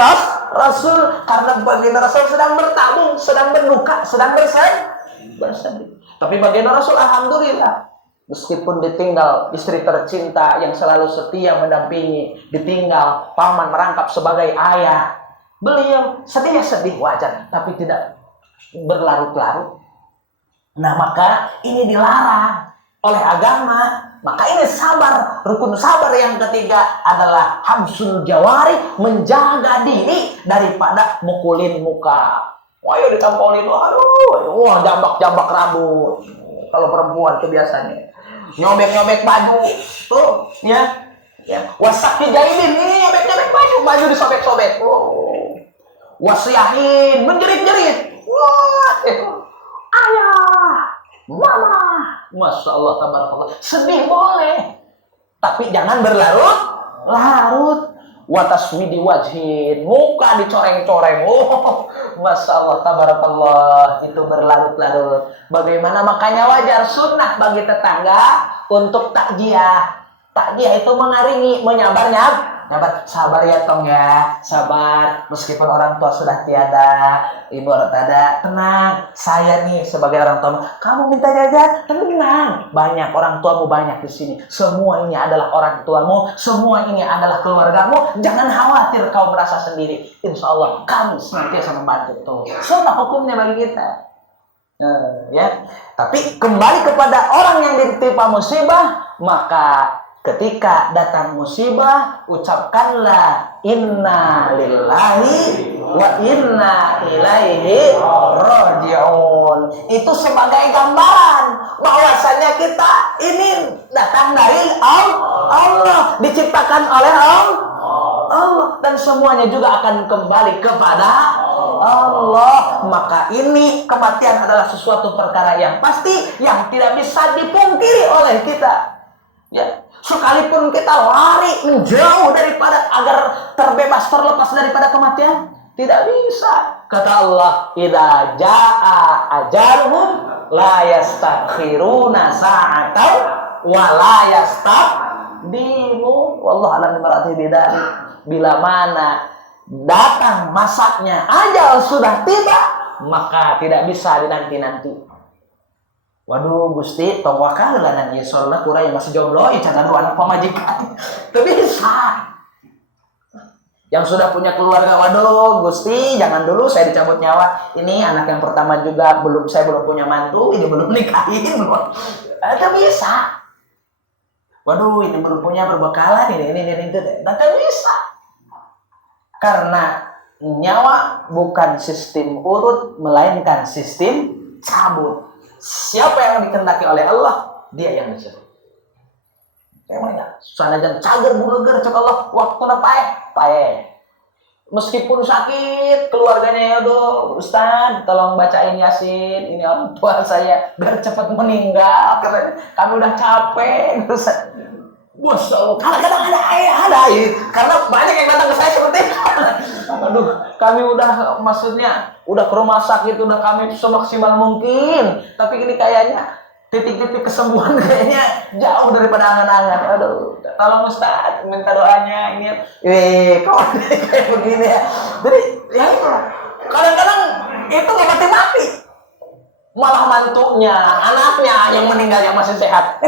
Rasul, karena baginda Rasul sedang bertabung, sedang berduka, sedang bersedih. Tapi baginda Rasul alhamdulillah, meskipun ditinggal istri tercinta yang selalu setia mendampingi, ditinggal paman merangkap sebagai ayah, beliau sedih wajar, tapi tidak berlarut-larut. Nah, maka ini dilarang oleh agama. Maka ini sabar. Rukun sabar yang ketiga adalah habsul jawari, menjaga diri daripada mukulin muka. Wah, ya ditampolin, aduh, wah jambak-jambak rambut. Kalau perempuan tuh biasanya nyobek-nyobek baju, tuh, ya. Wasak dijailin, ini nyobek-nyobek baju disobek-sobek. Oh. Wasiahin, menjerit-jerit. Wah, ayah, mama, masya Allah, tabarakallah. Sedih boleh, tapi jangan berlarut-larut. Wataswidi wajhin, muka dicoreng-coreng. Oh, masya Allah, tabarakallah, itu berlarut-larut. Bagaimana? Makanya wajar sunnah bagi tetangga untuk takjiah. Takjiah itu mengaringi, menyabar. Sabar ya Tong ya, sabar. Meskipun orang tua sudah tiada, ibu harus ada, tenang. Saya nih sebagai orang tua, kamu minta jajan, tenang. Banyak orang tuamu banyak di sini. Semua ini adalah orang tuamu, semua ini adalah keluargamu. Jangan khawatir kau merasa sendiri. Insya Allah kamu senantiasa membantu tuh. Sunnah hukumnya bagi kita. Ya. Tapi kembali kepada orang yang ditimpa musibah, maka ketika datang musibah, ucapkanlah inna lillahi wa inna ilaihi raji'un. Itu sebagai gambaran bahwasanya kita ini datang dari Allah, diciptakan oleh Allah, dan semuanya juga akan kembali kepada Allah. Maka ini kematian adalah sesuatu perkara yang pasti, yang tidak bisa dipungkiri oleh kita. Ya, sekalipun kita lari menjauh daripada agar terlepas daripada kematian, tidak bisa. Kata Allah, idza jaa ajaluhum la yastakhiruna sa'atan wa la yastaqdimu. Wallahu a'lam bishawab. Bila mana datang masanya ajal sudah tiba, maka tidak bisa dinanti-nanti. Waduh Gusti, tong wakal lah nanya soalnya kurang yang masih jomblo, jangan anak pemajikan. Itu bisa. Yang sudah punya keluarga, waduh Gusti, jangan dulu saya dicabut nyawa. Ini anak yang pertama juga saya belum punya mantu, ini belum nikahin belum. Itu bisa. Waduh, ini belum punya berbekalan, ini itu. Itu bisa. Karena nyawa bukan sistem urut, melainkan sistem cabut. Siapa yang dikehendaki oleh Allah, dia yang disebut. Kayak mana? Sanajan cager buleger cek Allah, waktu pae. Meskipun sakit, keluarganya ya doh, Ustaz, tolong bacain Yasin. Ini orang tua saya biar cepat meninggal. Kami udah capek, Ustaz. Masya Allah, kadang-kadang ada. Karena banyak yang datang ke saya seperti itu. Aduh, kami udah ke rumah sakit, udah kami semaksimal mungkin. Tapi ini kayaknya titik-titik kesembuhan kayaknya jauh daripada angan-angan. Aduh, tolong Ustaz, minta doanya. Ini, kok kayak begini ya. Jadi, ya itu. Kadang-kadang itu nggak mati-mati. Malah mantunya, anaknya yang meninggal yang masih sehat.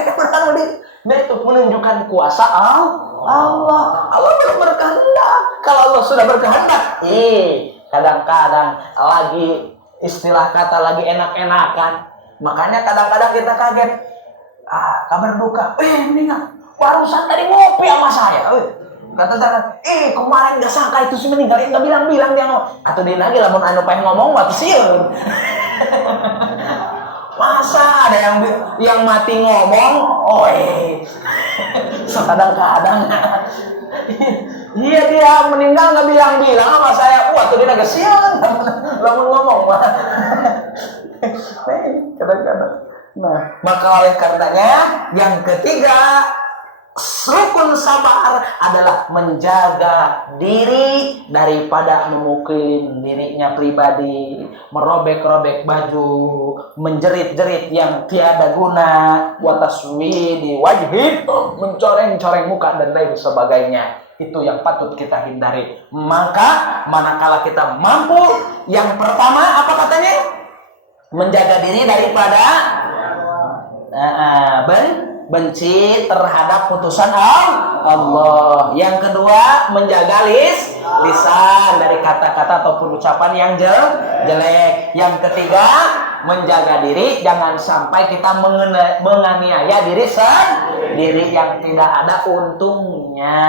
Dia itu menunjukkan kuasa Allah. Allah belum berkehendak. Kalau Allah sudah berkehendak, kadang-kadang lagi istilah kata lagi enak-enakan. Makanya kadang-kadang kita kaget. Kabar duka. Meninggal. Barusan tadi ngopi sama saya. Kata-kata, kemarin gak sangka itu sih meninggal. Gak bilang-bilang dia ngomong. Atau dia lagi lamun anu pengen ngomong waktu siun. Masa ada yang mati ngomong? Kadang-kadang. Iya, dia meninggal nggak bilang-bilang sama saya. Tuh dia agak sian. Lamun ngomong mah. Kadang-kadang. Nah, maka oleh karenanya yang ketiga, rukun sabar adalah menjaga diri daripada memukul dirinya pribadi, merobek-robek baju, menjerit-jerit yang tiada guna, wataswidi wajhi, mencoreng-coreng muka dan lain sebagainya. Itu yang patut kita hindari. Maka manakala kita mampu, yang pertama apa katanya? Menjaga diri daripada benci terhadap putusan Allah. Yang kedua, menjaga lisan dari kata-kata ataupun ucapan yang jelek. Yang ketiga, menjaga diri jangan sampai kita menganiaya diri sendiri yang tidak ada untungnya.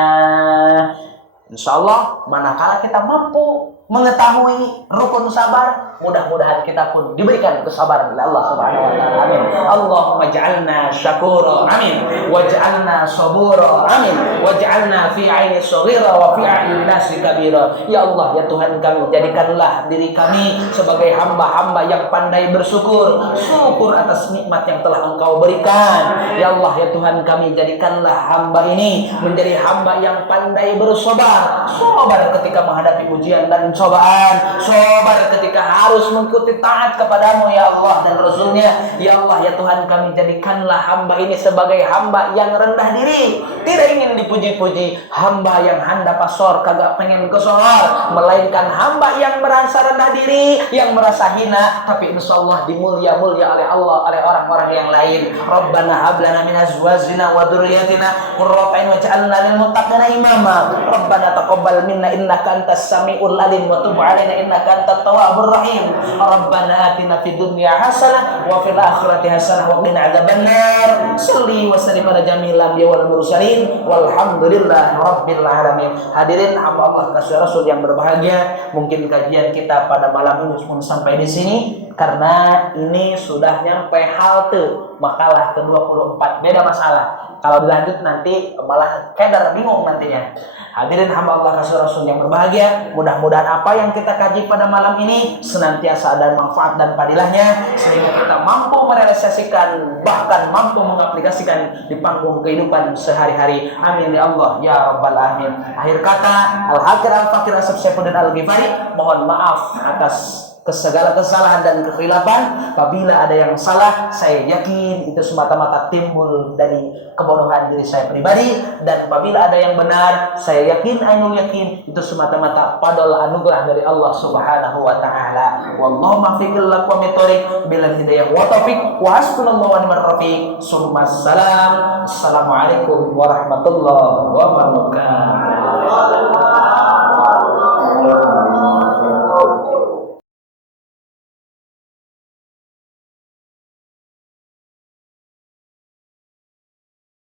Insya Allah manakala kita mampu mengetahui rukun sabar, mudah-mudahan kita pun diberikan kesabaran oleh Allah Subhanahu wa taala. Amin. Allahumma ja'alna syakura. Amin. Waj'alna sabura. Amin. Waj'alna fi 'aini shaghira wa fi 'aini nasi kabira. Ya Allah, ya Tuhan kami, jadikanlah diri kami sebagai hamba-hamba yang pandai bersyukur. Syukur atas nikmat yang telah Engkau berikan. Ya Allah, ya Tuhan kami, jadikanlah hamba ini menjadi hamba yang pandai bersabar. Sabar ketika menghadapi ujian dan cobaan, sabar ketika harus mengikuti taat kepadamu ya Allah dan Rasulnya. Ya Allah, ya Tuhan kami, jadikanlah hamba ini sebagai hamba yang rendah diri, tidak ingin dipuji-puji, hamba yang handap pasor kagak pengen kesohor, melainkan hamba yang merasa rendah diri, yang merasa hina, tapi insya Allah dimulia-mulia oleh Allah, oleh orang-orang yang lain. Rabbana hablana min azwajina wa dzurriyyatina qurrata a'yun waj'alna lil muttaqina imama. Rabbana taqabbal minna innaka antas samiul alim wa tub 'alaina innaka antat tawwabur rahim. Rabbana atina fid dunya hasanah wa fil akhirati hasanah wa qina adzabannar. Shalli wa sallim ala jamil anbiya wal mursalin walhamdulillahi rabbil alamin. Hadirin hamba Allah kasih Rasul yang berbahagia, mungkin kajian kita pada malam ini pun sampai di sini karena ini sudah nyampe halte makalah ke-24. Beda masalah. Kalau dilanjut nanti malah keder, bingung nantinya. Hadirin hamba Allah kasih Rasul yang berbahagia, mudah-mudahan apa yang kita kaji pada malam ini senantiasa ada manfaat dan padilahnya, sehingga kita mampu merealisasikan, bahkan mampu mengaplikasikan di panggung kehidupan sehari-hari. Amin ya Allah ya Rabbal alamin. Akhir kata, Al-Hakir Al-Fakir Asep Saifuddin Al-Ghifari, mohon maaf atas segala kesalahan dan kekhilafan. Apabila ada yang salah, saya yakin itu semata-mata timbul dari kebodohan diri saya pribadi, dan apabila ada yang benar, saya yakin, ainul yakin, itu semata-mata padol anugerah dari Allah Subhanahu wa taala. Wallahu muwaffiq wa mithorik bil hidayah wa taufiq wa hasbunallahu wa ni'mal rafiq. Assalam. Assalamualaikum warahmatullahi wabarakatuh.